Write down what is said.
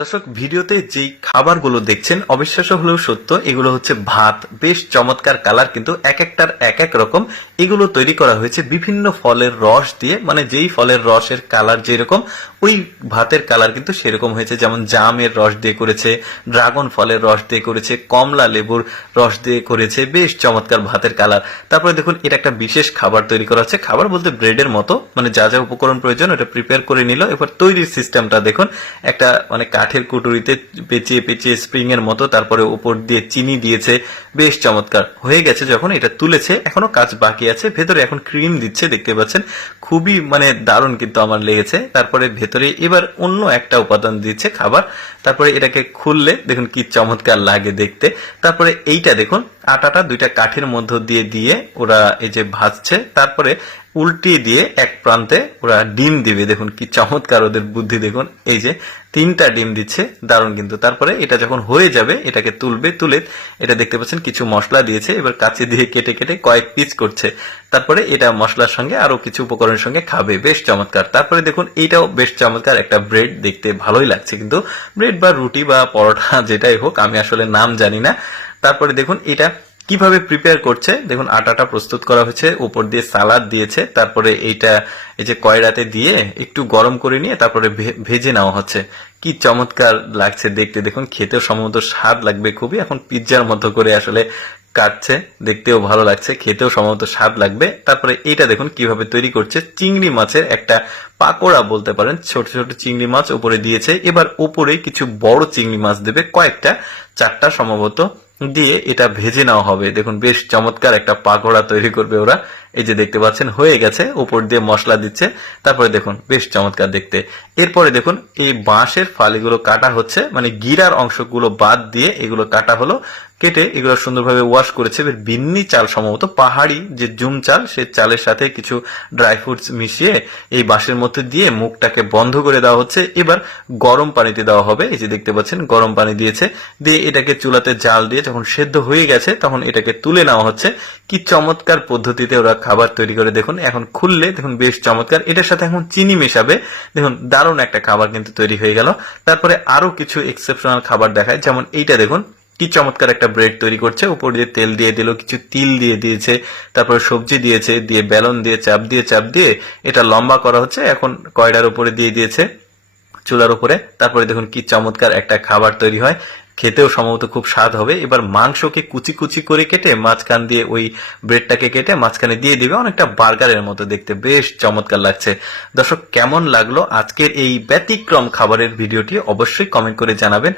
দর্শক, ভিডিওতে যেই খাবারগুলো দেখছেন, অবিশ্বাস্য হলেও সত্য, এগুলো হচ্ছে ভাত। বেশ চমৎকার কালার, কিন্তু এক একটার এক এক রকম। এগুলো তৈরি করা হয়েছে বিভিন্ন ফলের রস দিয়ে মানে যেই ফলের রসের কালার যেরকম, ওই ভাতের কালার কিন্তু সেরকম হয়েছে। যেমন জামের রস দিয়ে করেছে, ড্রাগন ফলের রস দিয়ে করেছে, কমলা লেবুর রস দিয়ে করেছে, বেশ চমৎকার ভাতের কালার। তারপরে দেখুন, এটা একটা বিশেষ খাবার তৈরি করা হচ্ছে। খাবার বলতে ব্রেডের মতো মানে যা যা উপকরণ প্রয়োজন, ওটা প্রিপেয়ার করে নিল। এবার তৈরির সিস্টেমটা দেখুন। একটা মানে কাঠের কুটুরিতে পেঁচিয়ে পেঁচিয়ে স্প্রিং এর মতো তারপরে উপর দিয়ে চিনি দিয়েছে বেশ চমৎকার। হয়ে গেছে যখন এটা তুলেছে, এখনও কাজ বাকি আছে। ভেতরে এখন ক্রিম দিচ্ছে, দেখতে পাচ্ছেন। খুবই মানে দারুণ কিন্তু আমার লেগেছে। তারপরে ভেতরে এবার অন্য একটা উপাদান দিচ্ছে খাবার। তারপরে এটাকে খুললে, দেখুন কি চমৎকার লাগে দেখতে। তারপরে এইটা দেখুন, আটাটা দুইটা কাঠের মধ্য দিয়ে দিয়ে ওরা এই যে ভাজছে। তারপরে উল্টিয়ে দিয়ে এক প্রান্তে ওরা ডিম দিবে। দেখুন কি চমৎকার ওদের বুদ্ধি দেখুন। এই যে তিনটা ডিম দিচ্ছে, দারুণ কিন্তু। তারপরে এটা যখন হয়ে যাবে, এটাকে তুলবে, তুলে এটা দেখতে পাচ্ছেন কিছু মশলা দিয়েছে, এবার কাছে দিয়ে কেটে কেটে কয়েক পিস করছে। তারপরে এটা মশলার সঙ্গে আরও কিছু উপকরণের সঙ্গে খাবে। বেশ চমৎকার। তারপরে দেখুন এইটাও বেশ চমৎকার একটা ব্রেড দেখতে ভালোই লাগছে কিন্তু। ব্রেড বা রুটি বা পরোটা যেটাই হোক, আমি আসলে নাম জানি না। তারপরে দেখুন, এটা কীভাবে প্রিপেয়ার করছে? দেখুন, আটাটা প্রস্তুত করা হয়েছে, উপর দিয়ে সালাদ দিয়েছে, তারপরে এইটা, এই যে কয়রাতে দিয়ে একটু গরম করে নিয়ে তারপরে ভেজে নেওয়া হচ্ছে। কি চমৎকার লাগছে দেখতে। দেখুন, খেতেও সম্ভবত স্বাদ লাগবে খুবই। এখন পিৎজার মতো করে আসলে কাটছে। দেখতেও ভালো লাগছে, খেতেও সম্ভবত স্বাদ লাগবে। তারপরে এটা দেখুন, কীভাবে তৈরি করছে। চিংড়ি মাছের একটা পাকোড়া বলতে পারেন। ছোট ছোট চিংড়ি মাছ উপরে দিয়েছে। এবার উপরে কিছু বড় চিংড়ি মাছ দেবে। কয়েকটা, চারটা সম্ভবত, দিয়ে এটা ভেজে নেওয়া হবে। দেখুন, বেশ চমৎকার একটা পাকোড়া তৈরি করবে ওরা। এই যে দেখতে পাচ্ছেন, হয়ে গেছে, উপর দিয়ে মশলা দিচ্ছে। তারপরে দেখুন, বেশ চমৎকার দেখতে। এরপরে দেখুন, এই বাঁশের ফালিগুলো কাটা হচ্ছে মানে গিরার অংশগুলো বাদ দিয়ে এগুলো কাটা হলো, কেটে এগুলো সুন্দরভাবে ওয়াশ করেছে। এবার বিন্নি চাল সম্ভবত, পাহাড়ি যে জুম চাল, সে চালের সাথে কিছু ড্রাই ফ্রুটস মিশিয়ে এই বাঁশের মধ্যে দিয়ে মুখটাকে বন্ধ করে দেওয়া হচ্ছে। এবার গরম পানিতে দেওয়া হবে, এই যে দেখতে পাচ্ছেন, গরম পানি দিয়েছে। দিয়ে এটাকে চুলাতে জাল দিয়ে যখন সেদ্ধ হয়ে গেছে, তখন এটাকে তুলে নেওয়া হচ্ছে। কি চমৎকার পদ্ধতিতে ওরা খাবার তৈরি করে, দেখুন, এখন খুললে, দেখুন, বেশ চমৎকার। এটার সাথে এখন চিনি মেশাবে। দেখুন, দারুণ একটা খাবার কিন্তু তৈরি হয়ে গেল। তারপরে আরও কিছু এক্সেপশনাল খাবার দেখায়। যেমন এইটা, দেখুন, কি চমৎকার একটা ব্রেড তৈরি করছে। উপর দিয়ে তেল দিয়ে দিল, কিছু তিল দিয়ে দিয়েছে, তারপর সবজি দিয়েছে, দিয়ে বেলন দিয়ে, চাপ দিয়ে চাপ দিয়ে। এটা লম্বা করা হচ্ছে, এখন কয়ডার উপরে দিয়ে দিয়েছে, চুলার উপরে। তারপরে দেখুন, কি চমৎকার একটা খাবার তৈরি হয়। খেতেও সম্ভবত খুব স্বাদ হবে। এবার মাংসকে কুচি কুচি করে কেটে মাঝখান দিয়ে ওই ব্রেডটাকে কেটে মাঝখানে দিয়ে দিবে। অনেকটা বার্গারের মতো দেখতে। বেশ চমৎকার লাগছে। দর্শক, কেমন লাগল আজকের এই ব্যতিক্রম খাবারের ভিডিওটি অবশ্যই কমেন্ট করে জানাবেন।